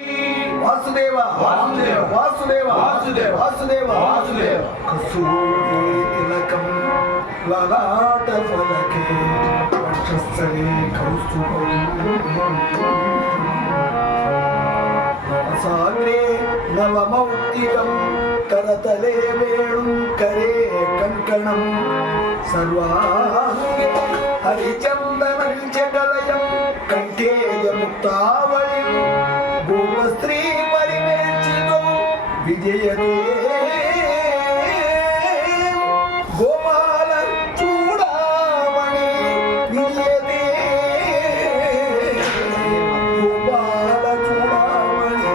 वासुदेव वासुदेव वासुदेव वासुदेव वासुदेव वासुदेव कसूरी तिलकं ललाट फलके वक्षस्थले कौस्तुभम् साग्रे नवमौक्तिकं करतले वेणुं करे कङ्कणं सर्वाङ्गे हरिचन्दनं च कलयं कण्ठे मुक्तावलिं भूमस्त्री परिवेशितो विजयते गोपाल चूडामणि विजयते गोपाल चूडामणि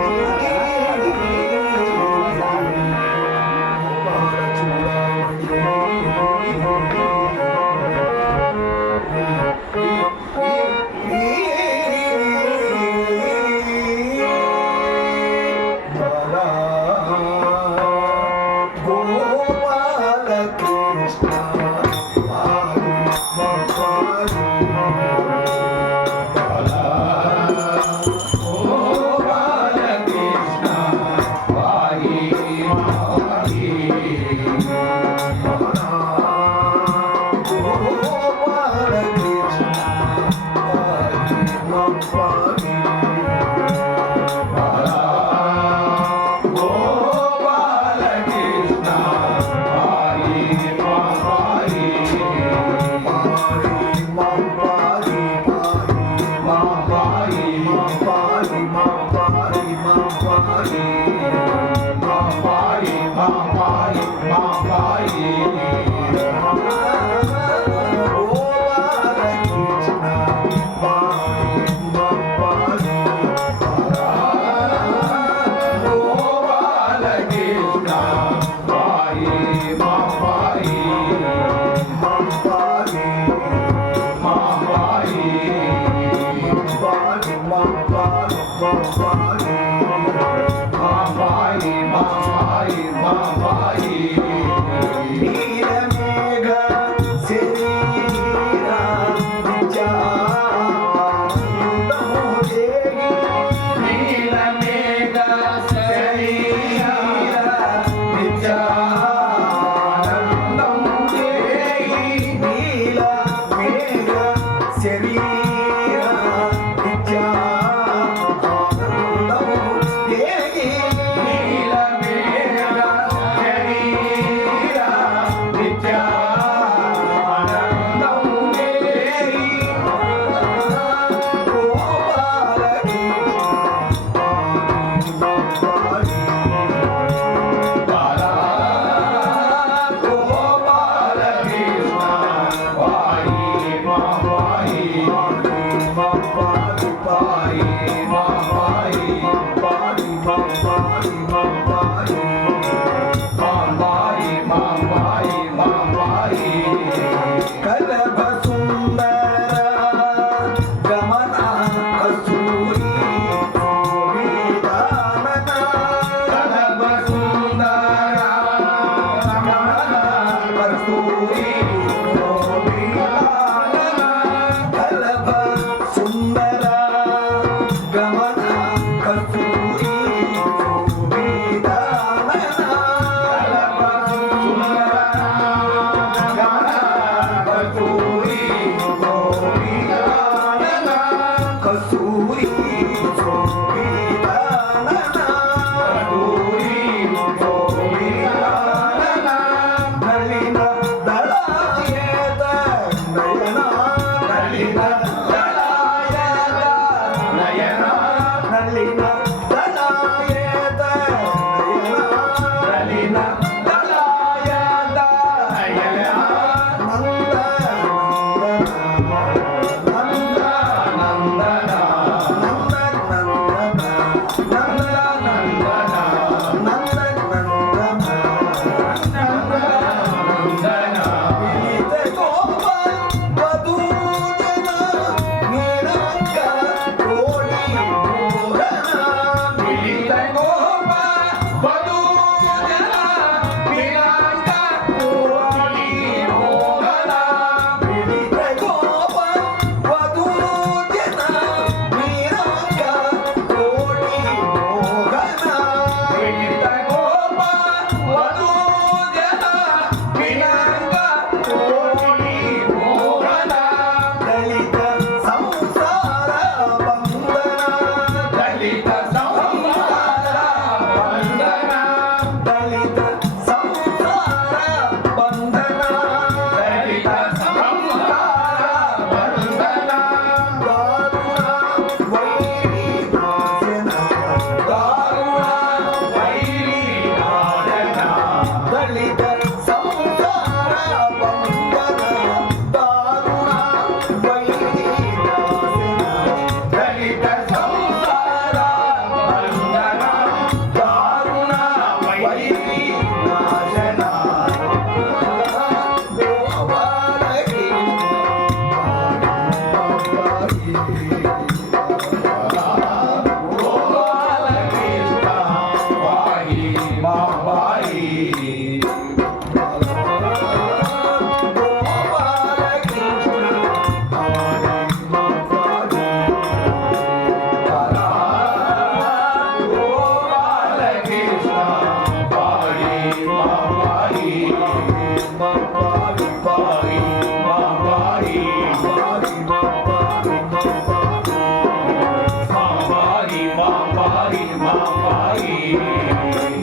गोपाल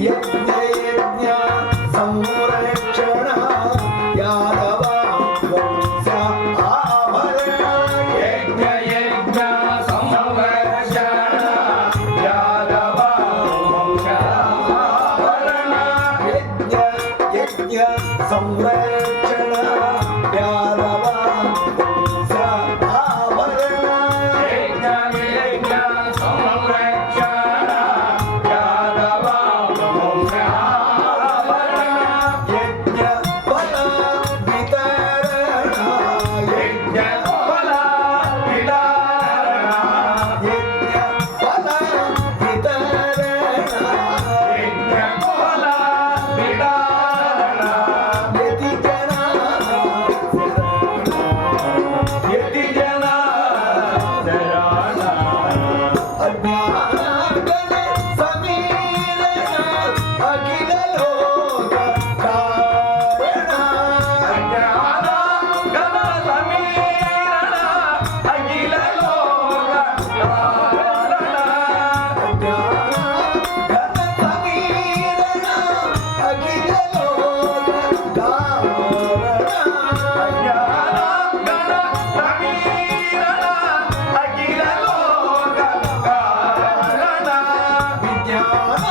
యజ్ఞ యజ్ఞ సంరక్షణ యాదవ వంశ ఆభరణ యజ్ఞ యజ్ఞ సంరక్షణ యాదవ వంశ ఆభరణ యజ్ఞ యజ్ఞ సంరక్షణ యాదవ వంశ ఆభరణ యజ్ఞ యజ్ఞ సంరక్షణ యాదవ వంశ ఆభరణ యజ్ఞ ఫల వితరణ యజ్ఞ ఫల వితరణ యజ్ఞ ఫల వితరణ యజ్ఞ ఫల వితరణ యతి జనా యతి జనా శరణ అజ్ఞానగణ సమీరణ అఖిల లోక కారణ అజ్ఞానగణ సమీరణ అఖిల లోక కారణ అజ్ఞానగణ సమీరణ అఖిల లోక కారణ అజ్ఞానగణ సమీరణ అఖిల లోక కారణ విజ్ఞాన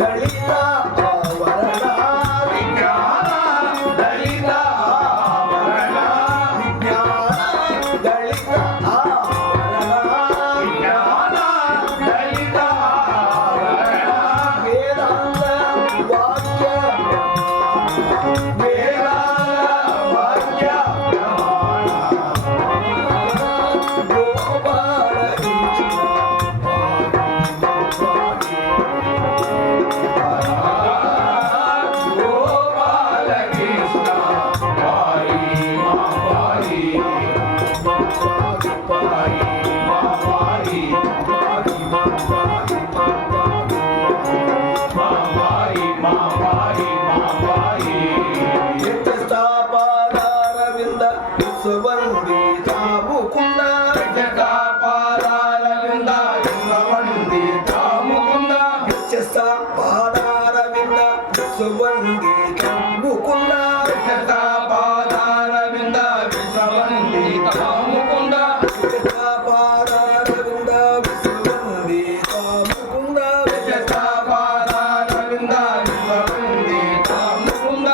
దళిత ఆవరణ విజ్ఞాన దళిత ఆవరణ విజ్ఞాన దళిత ఆవరణ విజ్ఞాన దళిత ఆవరణ వేదాంత వాక్య వేదాంత వాక్య గోపాల గోపాల కృష్ణ పాయి మా పాయి పాయి మా పాయి పాయి మా పాయి మా పాయి మా పాయి యతస్థాపాదారవింద సువందితా ముకుంద యతస్థాపాదారవింద సువందితా ముకుంద యతస్థాపాదారవింద సువందితా ముకుంద యతస్థాపాదారవింద సువందితా ముకుంద యతస్థాపాదారవింద సువందితా ముకుంద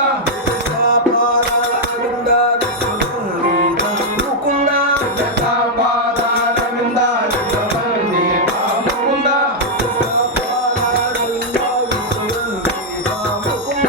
యతస్థాపాదారవింద సువందితా ముకుంద యతస్థాపాదారవింద సువందితా ముకుంద యతస్థాపాదారవింద సువందితా ముకుంద యతస్థాపాదారవింద సువందితా ముకుంద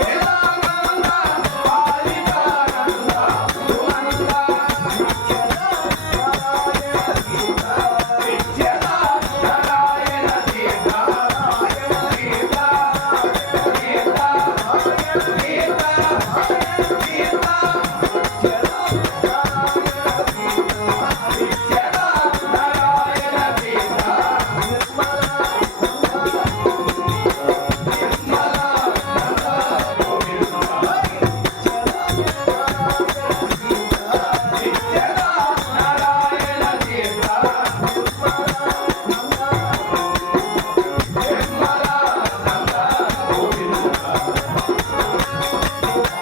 వేదాంత Hare